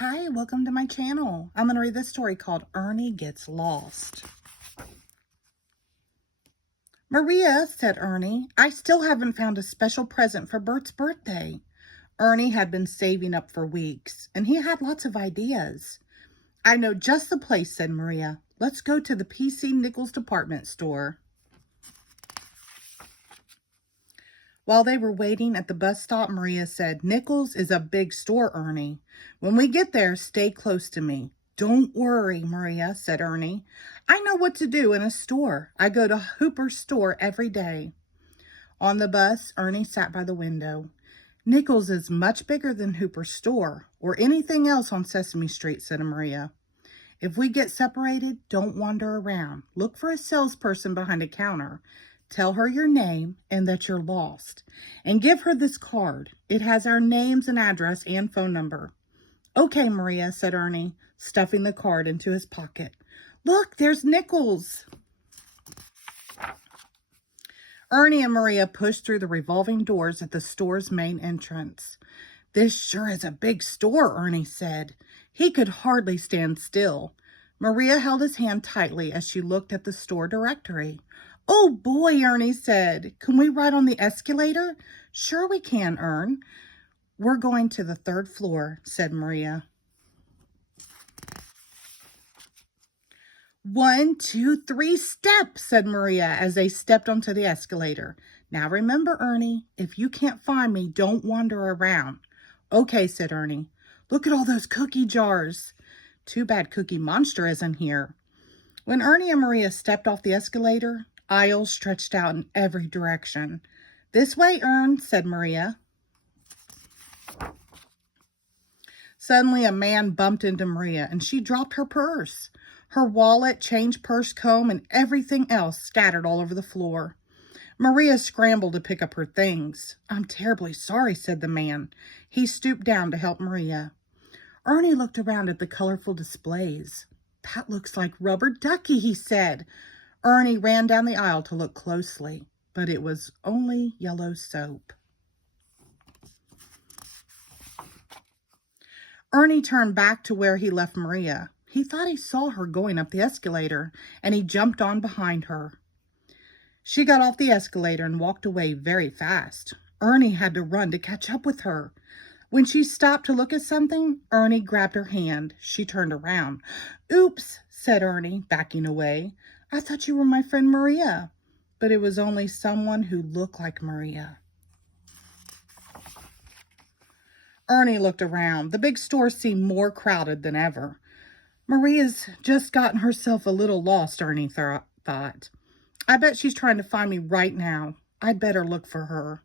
Hi, welcome to my channel. I'm going to read this story called Ernie Gets Lost. Maria, said Ernie, I still haven't found a special present for Bert's birthday. Ernie had been saving up for weeks, and he had lots of ideas. I know just the place, said Maria. Let's go to the PC Nichols department store. While they were waiting at the bus stop, Maria said, Nichols is a big store, Ernie. When we get there, stay close to me. Don't worry, Maria, said Ernie. I know what to do in a store. I go to Hooper's store every day. On the bus, Ernie sat by the window. Nichols is much bigger than Hooper's store or anything else on Sesame Street, said Maria. If we get separated, don't wander around. Look for a salesperson behind a counter. Tell her your name and that you're lost. And give her this card. It has our names and address and phone number. Okay, Maria, said Ernie, stuffing the card into his pocket. Look, there's Nichols. Ernie and Maria pushed through the revolving doors at the store's main entrance. This sure is a big store, Ernie said. He could hardly stand still. Maria held his hand tightly as she looked at the store directory. Oh boy, Ernie said. Can we ride on the escalator? Sure we can, Ern. We're going to the 3rd floor, said Maria. 1, 2, 3, step, said Maria as they stepped onto the escalator. Now remember, Ernie, if you can't find me, don't wander around. Okay, said Ernie. Look at all those cookie jars. Too bad Cookie Monster isn't here. When Ernie and Maria stepped off the escalator, aisles stretched out in every direction. This way, Ern, said Maria. Suddenly, a man bumped into Maria, and she dropped her purse. Her wallet, change purse, comb, and everything else scattered all over the floor. Maria scrambled to pick up her things. I'm terribly sorry, said the man. He stooped down to help Maria. Ernie looked around at the colorful displays. That looks like rubber ducky, he said. Ernie ran down the aisle to look closely, but it was only yellow soap. Ernie turned back to where he left Maria. He thought he saw her going up the escalator, and he jumped on behind her. She got off the escalator and walked away very fast. Ernie had to run to catch up with her. When she stopped to look at something, Ernie grabbed her hand. She turned around. Oops, said Ernie, backing away. I thought you were my friend Maria. But it was only someone who looked like Maria. Ernie looked around. The big store seemed more crowded than ever. Maria's just gotten herself a little lost, Ernie thought. I bet she's trying to find me right now. I'd better look for her.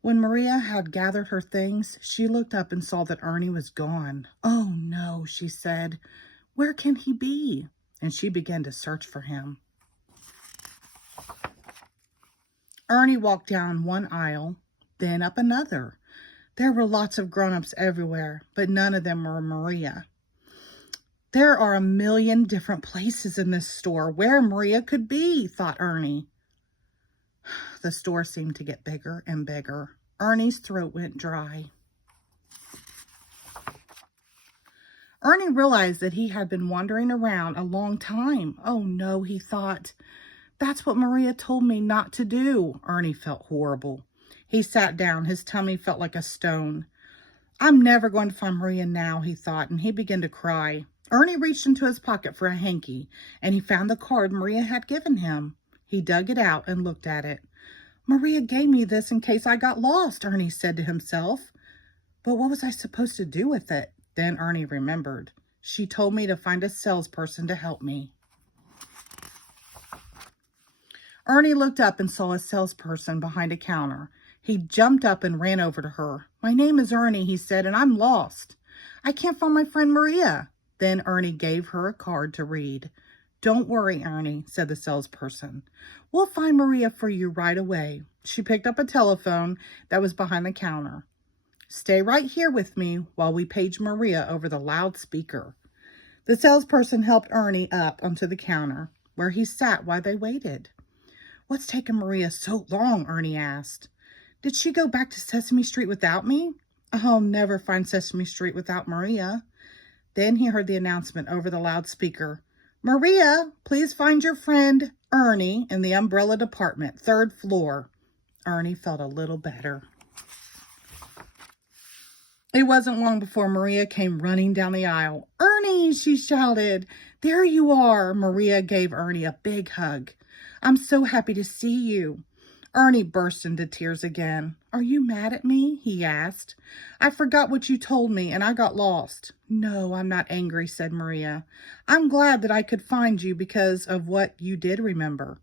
When Maria had gathered her things, she looked up and saw that Ernie was gone. Oh no, she said. Where can he be? And she began to search for him. Ernie walked down one aisle, then up another. There were lots of grown-ups everywhere, but none of them were Maria. There are a million different places in this store where Maria could be, thought Ernie. The store seemed to get bigger and bigger. Ernie's throat went dry. Ernie realized that he had been wandering around a long time. Oh no, he thought. That's what Maria told me not to do. Ernie felt horrible. He sat down. His tummy felt like a stone. I'm never going to find Maria now, he thought, and he began to cry. Ernie reached into his pocket for a hanky, and he found the card Maria had given him. He dug it out and looked at it. Maria gave me this in case I got lost, Ernie said to himself. But what was I supposed to do with it? Then Ernie remembered. She told me to find a salesperson to help me. Ernie looked up and saw a salesperson behind a counter. He jumped up and ran over to her. My name is Ernie, he said, and I'm lost. I can't find my friend Maria. Then Ernie gave her a card to read. Don't worry, Ernie, said the salesperson. We'll find Maria for you right away. She picked up a telephone that was behind the counter. Stay right here with me while we page Maria over the loudspeaker. The salesperson helped Ernie up onto the counter, where he sat while they waited. What's taken Maria so long? Ernie asked. Did she go back to Sesame Street without me? I'll never find Sesame Street without Maria. Then he heard the announcement over the loudspeaker. Maria, please find your friend Ernie in the umbrella department, 3rd floor. Ernie felt a little better. It wasn't long before Maria came running down the aisle. Ernie, she shouted. There you are. Maria gave Ernie a big hug. I'm so happy to see you. Ernie burst into tears again. Are you mad at me? He asked. I forgot what you told me and I got lost. No, I'm not angry, said Maria. I'm glad that I could find you because of what you did remember.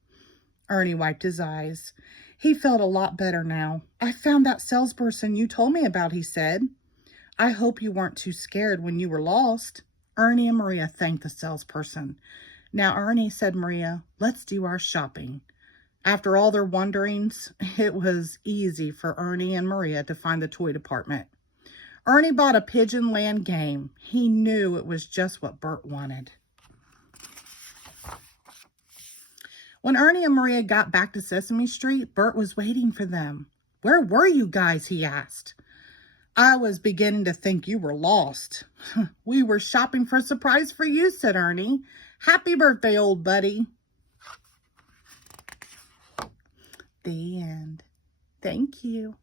Ernie wiped his eyes. He felt a lot better now. I found that salesperson you told me about, he said. I hope you weren't too scared when you were lost. Ernie and Maria thanked the salesperson. Now, Ernie, said Maria, let's do our shopping. After all their wonderings, it was easy for Ernie and Maria to find the toy department. Ernie bought a Pigeon Land game. He knew it was just what Bert wanted. When Ernie and Maria got back to Sesame Street, Bert was waiting for them. Where were you guys? He asked. I was beginning to think you were lost. We were shopping for a surprise for you, said Ernie. Happy birthday, old buddy. The end. Thank you.